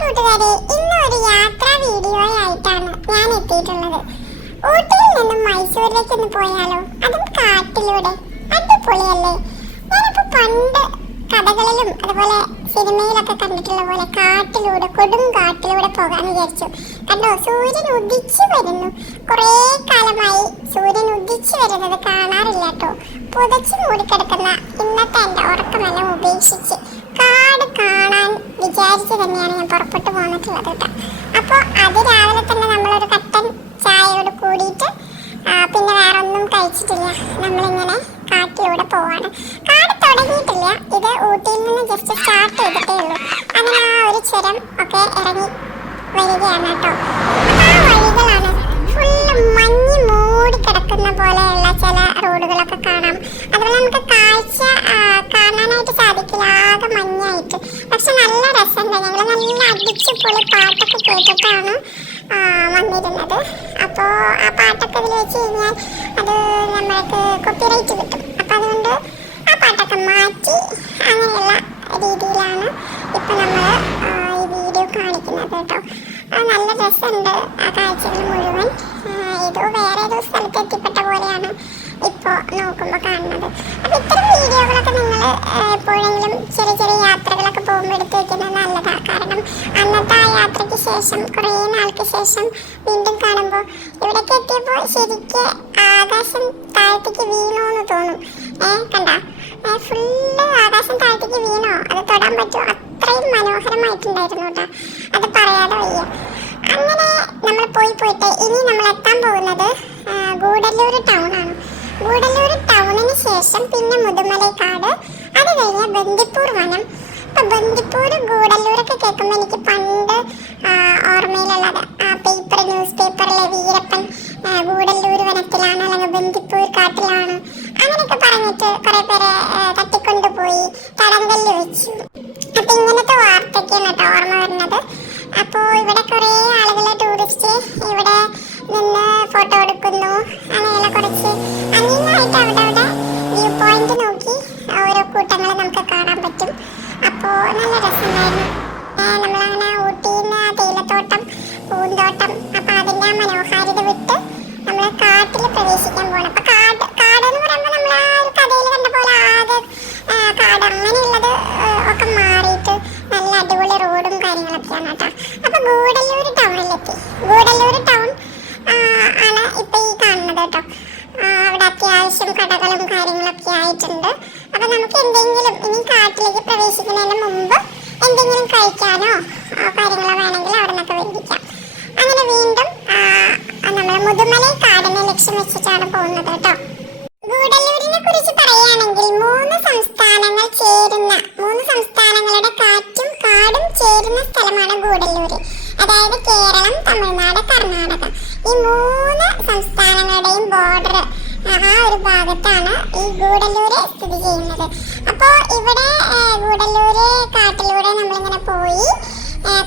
കൂട്ടുകാരെ ഇന്ന് ഒരു യാത്രാ വീഡിയോ ആയിട്ടാണ് ഞാൻ എത്തിയിട്ടുള്ളത്. ഊട്ടിയിൽ നിന്നും മൈസൂരിലേക്ക് ഒന്ന് പോയാലോ? അതും കാട്ടിലൂടെ. അടിപൊളിയല്ലേ? ഞാനിപ്പോ പണ്ട് കഥകളിലും അതുപോലെ സിനിമയിലൊക്കെ കണ്ടിട്ടുള്ള പോലെ കാട്ടിലൂടെ കൊടും കാട്ടിലൂടെ പോകാൻ വിചാരിച്ചു. കണ്ടോ? സൂര്യൻ ഉദിച്ചു വരുന്നു. കുറേ കാലമായി സൂര്യൻ ഉദിച്ചു വരുന്നത് കാണാറില്ല കേട്ടോ. പുതച്ചു മൂടിക്കിടക്കുന്ന ഇന്നത്തെ എന്റെ ഉറക്കമെല്ലാം ഉപേക്ഷിച്ച് വിചാരിച്ച് തന്നെയാണ് ഞാൻ പുറപ്പെട്ടു പോന്നിട്ടുള്ളത് കേട്ടോ. അപ്പോൾ അത് രാവിലെ തന്നെ നമ്മളൊരു കട്ടൻ ചായയോട് കൂടിയിട്ട് പിന്നെ വേറെ ഒന്നും കഴിച്ചിട്ടില്ല. നമ്മളിങ്ങനെ കാട്ടിലൂടെ പോവാണ്. കാട് തുടങ്ങിയിട്ടില്ല. ഇത് ഊട്ടിയിൽ നിന്ന് ജസ്റ്റ് സ്റ്റാർട്ട് ചെയ്തിട്ടേ ഉള്ളൂ. അങ്ങനെ ആ ഒരു ചുരം ഒക്കെ ഇറങ്ങി വരികയാണ് കേട്ടോ. ആ വഴികളാണ് ഫുള്ള് മഞ്ഞ് മൂടി കിടക്കുന്ന പോലെയുള്ള ചില റോഡുകളൊക്കെ കാണാം. അതുപോലെ നമുക്ക് കാഴ്ച ആ, കാണാനായിട്ട് സാധിക്കില്ല ആകെ മഞ്ഞായിട്ട് പക്ഷെ നല്ല രസമുണ്ട് ഞങ്ങൾ നല്ല അടിച്ചുപൊളി പാട്ടൊക്കെ കേട്ടിട്ടാണ് വന്നിരുന്നത്. അപ്പോൾ ആ പാട്ടൊക്കെ ഇതിൽ വെച്ച് കഴിഞ്ഞാൽ അത് നമ്മൾക്ക് കോപ്പിറൈറ്റ് കിട്ടും. അപ്പം അതുകൊണ്ട് ആ പാട്ടൊക്കെ മാറ്റി അങ്ങനെയുള്ള രീതിയിലാണ് ഇപ്പം നമ്മൾ ഈ വീഡിയോ കാണിക്കുന്നത് കേട്ടോ. നല്ല രസമുണ്ട് ആ കാഴ്ചകൾ മുഴുവൻ. ഏതോ വേറെ ഏതോ സ്ഥലത്ത് എത്തിപ്പെട്ട ഇപ്പോൾ നോക്കുമ്പോൾ കാണുന്നത്. അപ്പോൾ ഇത്തരം വീഡിയോകളൊക്കെ നിങ്ങൾ എപ്പോഴെങ്കിലും ചെറിയ ചെറിയ യാത്രകളൊക്കെ പോകുമ്പോൾ എടുത്ത് വയ്ക്കുന്നത് നല്ലതാണ് കാരണം അന്നത്തെ ആ യാത്രയ്ക്ക് ശേഷം കുറേ നാൾക്ക് ശേഷം വീണ്ടും കാണുമ്പോൾ ഇവിടേക്ക് എത്തിയപ്പോൾ ശരിക്ക് ആകാശം താഴത്തേക്ക് വീണോ എന്ന് തോന്നും. ഏ കണ്ട? ഫുള്ള് ആകാശം താഴത്തേക്ക് വീണോ? അത് തൊടാൻ പറ്റുമോ? അത്രയും മനോഹരമായിട്ടുണ്ടായിരുന്നു കേട്ടോ. അത് പറയാതെ വയ്യ. അങ്ങനെ നമ്മൾ പോയി പോയിട്ട് ഇനി നമ്മൾ എത്താൻ പോകുന്നത് ഗൂഡല്ലൂർ ടൗൺ ആണ്. ഗൂഡല്ലൂർ ടൗണിന് ശേഷം പിന്നെ മുതുമലൈക്കാട്. അത് കഴിഞ്ഞ് ബന്ദിപ്പൂർ വനം. ഇപ്പൊ ബന്ദിപ്പൂർ ഗൂഡല്ലൂരൊക്കെ കേൾക്കുമ്പോൾ എനിക്ക് പണ്ട് ഓർമ്മയിലുള്ളത് ആ പേപ്പർ ന്യൂസ് പേപ്പറിലെ വീരപ്പൻ ഗൂഡല്ലൂർ വനത്തിലാണ് അല്ലെങ്കിൽ ബന്ദിപ്പൂർ കാട്ടിലാണ്. അങ്ങനെയൊക്കെ പറഞ്ഞിട്ട് കുറെ പേരെ തട്ടിക്കൊണ്ടുപോയി തടങ്കല്ല് വെച്ചു. അപ്പൊ ഇങ്ങനത്തെ വാർത്തയൊക്കെയാണ് കേട്ടോ ഓർമ്മ വരുന്നത്. അപ്പോൾ ഇവിടെ കുറേ ആളുകൾ ടൂറിസ്റ്റ് ഇവിടെ നിന്ന് ഫോട്ടോ എടുക്കുന്നു. അങ്ങനെയുള്ള കുറച്ച് അന്യമായിട്ട് അവിടെ അവിടെ ആയിട്ടുണ്ട്. അപ്പൊ നമുക്ക് എന്തെങ്കിലും ഇനി കാട്ടിലേക്ക് പ്രവേശിക്കുന്നതിന് മുമ്പ് എന്തെങ്കിലും കഴിക്കാനോ കാര്യങ്ങളോ വേണമെങ്കിൽ അവിടെ നിന്നൊക്കെ വേണ്ടിക്കാം അങ്ങനെ വീണ്ടും നമ്മൾ മുതുമലൈ കാടിനെ ലക്ഷ്യം വെച്ചിട്ടാണ് പോകുന്നത് കേട്ടോ. ഗൂഡല്ലൂരിനെ കുറിച്ച് പറയുകയാണെങ്കിൽ മൂന്ന് സംസ്ഥാനങ്ങൾ ചേരുന്ന മൂന്ന് സംസ്ഥാനങ്ങളുടെ കാറ്റും കാടും ചേരുന്ന സ്ഥലമാണ് ഗൂഡല്ലൂര് അതായത് കേരളം തമിഴ്നാട് കർണാടക. ഈ മൂന്ന് സംസ്ഥാനങ്ങളുടെയും ബോർഡർ ആ ഒരു ഭാഗത്താണ് ഈ ഗൂഡല്ലൂര് സ്ഥിതി ചെയ്യുന്നത്. അപ്പോൾ ഇവിടെ ഗൂഡല്ലൂര് കാട്ടിലൂടെ നമ്മളിങ്ങനെ പോയി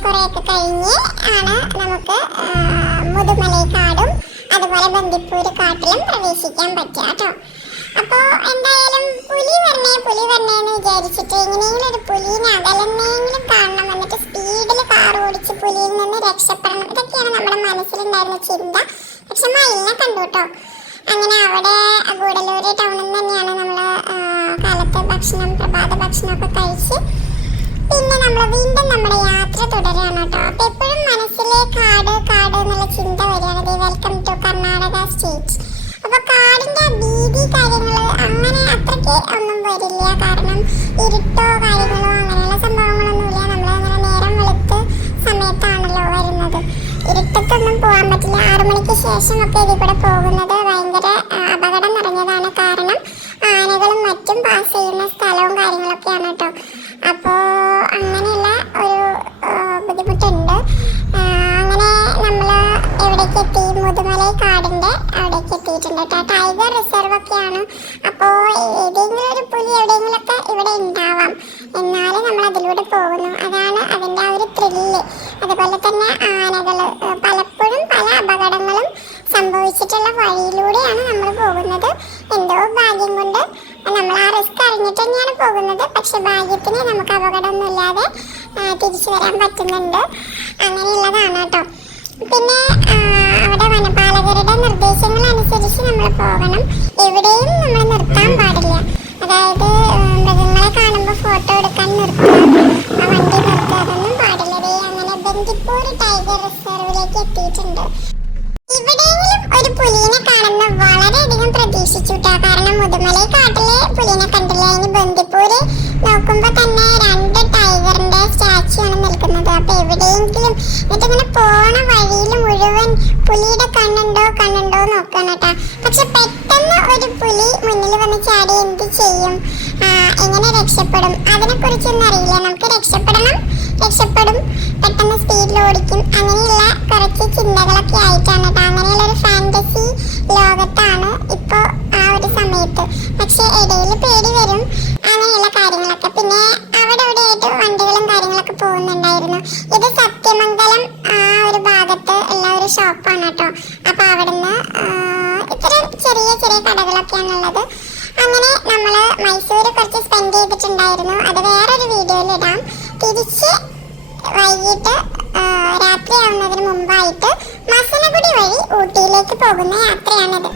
കുറേയൊക്കെ കഴിഞ്ഞ് ആണ് നമുക്ക് മുതുമലൈക്കാടും അതുപോലെ ബന്ദിപ്പൂര് കാട്ടിലും പ്രവേശിക്കാൻ പറ്റുക കേട്ടോ. അപ്പോൾ എന്തായാലും പുലി വരണേ പുലി വരണേ എന്ന് വിചാരിച്ചിട്ട് എങ്ങനെയെങ്കിലും ഒരു പുലിനെ അകലെന്നെങ്കിലും കാണണം. എന്നിട്ട് സ്പീഡിൽ കാർ ഓടിച്ച് പുലിയിൽ നിന്ന് രക്ഷപ്പെടണം. ഇതൊക്കെയാണ് നമ്മുടെ മനസ്സിലുണ്ടായിരുന്ന ചിന്ത. പക്ഷെ മയിലിനെ കണ്ടു കേട്ടോ. അങ്ങനെ അവിടെ ഗൂഡല്ലൂർ ടൗണിൽ തന്നെയാണ് നമ്മൾ കാലത്തെ ഭക്ഷണം പ്രഭാത ഭക്ഷണമൊക്കെ കഴിച്ച് പിന്നെ നമ്മൾ വീണ്ടും നമ്മുടെ യാത്ര തുടരുകയാണ് കേട്ടോ. അപ്പോൾ എപ്പോഴും മനസ്സിലെ കാട് കാട് എന്നുള്ള ചിന്ത വരികയാണ്. വെൽക്കം ടു കർണാടക സ്റ്റേറ്റ് അപ്പോൾ കാടിന്റെ ഭീതി കാര്യങ്ങൾ അങ്ങനെ അത്രയ്ക്ക് ഒന്നും വരില്ല. കാരണം ഇരുട്ടോ കാര്യങ്ങളോ അങ്ങനെയുള്ള പോകാൻ പറ്റില്ല. ആറു മണിക്ക് ശേഷമൊക്കെ ഇതിൽ കൂടെ പോകുന്നത് ഭയങ്കര അപകടം നിറഞ്ഞതാണ്. കാരണം ആനകളും മറ്റും പാസ് കേട്ടോ ടൈഗർ റിസർവ് ഒക്കെയാണ്. അപ്പോൾ ഏതെങ്കിലും ഒരു പുലി എവിടെയെങ്കിലുമൊക്കെ ഇവിടെ ഉണ്ടാവാം. എന്നാലും നമ്മൾ അതിലൂടെ പോകുന്നു. അതാണ് അതിന്റെ ആ ഒരു ത്രില്ല് അതുപോലെ തന്നെ ആനകൾ പലപ്പോഴും പല അപകടങ്ങളും സംഭവിച്ചിട്ടുള്ള വഴിയിലൂടെയാണ് നമ്മൾ പോകുന്നത്. എന്തോ ഭാഗ്യം കൊണ്ട് നമ്മൾ ആ റിസ്ക് അറിഞ്ഞിട്ട് തന്നെയാണ് പോകുന്നത്. പക്ഷെ ഭാഗ്യത്തിന് നമുക്ക് അപകടമൊന്നുമില്ലാതെ തിരിച്ചു വരാൻ പറ്റുന്നുണ്ട്. അങ്ങനെയുള്ളതാണ് കേട്ടോ. പിന്നെ ആ, അവിടെ വനപാലകരുടെ നിർദ്ദേശങ്ങൾ അനുസരിച്ച് നമ്മൾ പോകണം. എവിടെയും നമ്മൾ നിർത്താൻ പാടില്ല. അതായത് മൃഗങ്ങളെ കാണുമ്പോൾ ഫോട്ടോ എടുക്കാൻ നിർത്തുക ആ വണ്ടി നിർത്തുക അതൊന്നും പാടില്ല. ദേ അങ്ങനെ ബന്ദിപ്പൂർ ടൈഗർ റിസർവിലേക്ക് എത്തിയിട്ടുണ്ട്. ഇവിടെയെങ്കിലും ഒരു പുലിനെ കാണുന്ന വളരെയധികം പ്രതീക്ഷിച്ചുട്ടാ. കാരണം മുതുമലൈ കാട്ടിലെ പുലിനെ കണ്ടില്ല? ഇനി ബന്ദിപ്പൂര് നോക്കുമ്പോ തന്നെ രണ്ട് ടൈഗറിന്റെ സ്റ്റാച്ചു ആണ് നിൽക്കുന്നത്. അപ്പൊ എവിടെയെങ്കിലും എന്നിട്ട് പോണ വഴിയിൽ മുഴുവൻ പുലിയുടെ കണ്ണുണ്ടോ കണ്ണുണ്ടോ കേട്ടോ. പക്ഷെ പെട്ടെന്ന് ഒരു പുലി മുന്നിൽ വന്ന് ചാടി എന്ത് ചെയ്യും? എങ്ങനെ രക്ഷപ്പെടും? അതിനെ കുറിച്ചൊന്നും അറിയില്ല. നമുക്ക് രക്ഷപ്പെടണം. രക്ഷപ്പെടും. പെട്ടെന്ന് സ്പീഡിൽ ഓടിക്കും. അങ്ങനെയുള്ള കുറച്ച് ചിന്തകളൊക്കെ ആയിട്ടാണ് കേട്ടോ. അങ്ങനെയുള്ള ഒരു ഫാന്റസി ലോകത്താണ് ഇപ്പോൾ ആ ഒരു സമയത്ത്. പക്ഷെ ഇടയിൽ പേടി വരും. അങ്ങനെയുള്ള കാര്യങ്ങളൊക്കെ. പിന്നെ അവിടെ ഇവിടെ ആയിട്ട് വണ്ടികളും കാര്യങ്ങളൊക്കെ പോകുന്നുണ്ടായിരുന്നു. ഇത് സത്യമംഗലം ആ ഒരു ഭാഗത്ത് ഉള്ള ഒരു ഷോപ്പാണ് കേട്ടോ അപ്പൊ അവിടുന്ന് ആ, ഇത്തരം ചെറിയ ചെറിയ കടകളൊക്കെയാണുള്ളത് അങ്ങനെ നമ്മൾ മൈസൂർ കുറച്ച് സ്പെൻഡ് ചെയ്തിട്ടുണ്ടായിരുന്നു. അത് വേറൊരു വീഡിയോയിൽ ഇടാം. തിരിച്ച് വൈകിട്ട് രാത്രിയാവുന്നതിന് മുമ്പായിട്ട് മസനഗുഡി വഴി ഊട്ടിയിലേക്ക് പോകുന്ന യാത്രയാണിത്.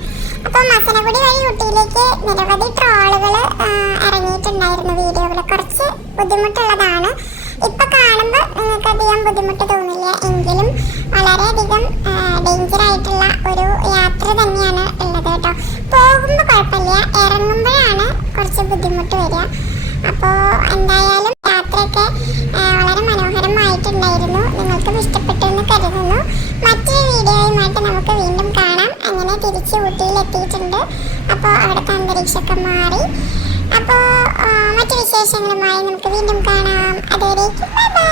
അപ്പോൾ മസനഗുഡി വഴി ഊട്ടിയിലേക്ക് നിരവധി ട്രോളുകൾ ഇറങ്ങിയിട്ടുണ്ടായിരുന്നു വീഡിയോകൾ കുറച്ച് ബുദ്ധിമുട്ടുള്ളതാണ്. ഇപ്പൊ കാണുമ്പോൾ നിങ്ങൾക്ക് അധികം ബുദ്ധിമുട്ട് തോന്നില്ല. എങ്കിലും വളരെയധികം ഡേഞ്ചർ ആയിട്ടുള്ള ഒരു യാത്ര തന്നെയാണ് ഉള്ളത് കേട്ടോ പോകുമ്പോൾ കുഴപ്പമില്ല ഇറങ്ങുമ്പോഴാണ് ബുദ്ധിമുട്ട് വരിക. അപ്പോൾ എന്തായാലും യാത്രയൊക്കെ വളരെ മനോഹരമായിട്ടുണ്ടായിരുന്നു. നിങ്ങൾക്കും ഇഷ്ടപ്പെട്ടു എന്ന് കരുതുന്നു. മറ്റൊരു വീഡിയോയുമായിട്ട് നമുക്ക് വീണ്ടും കാണാം. അങ്ങനെ തിരിച്ച് ഊട്ടിയിലെത്തിയിട്ടുണ്ട്. അപ്പോൾ അവിടുത്തെ അന്തരീക്ഷമൊക്കെ മാറി. അപ്പോൾ മറ്റു വിശേഷങ്ങളുമായി നമുക്ക് വീണ്ടും കാണാം. അതുവരേക്കും ബൈ.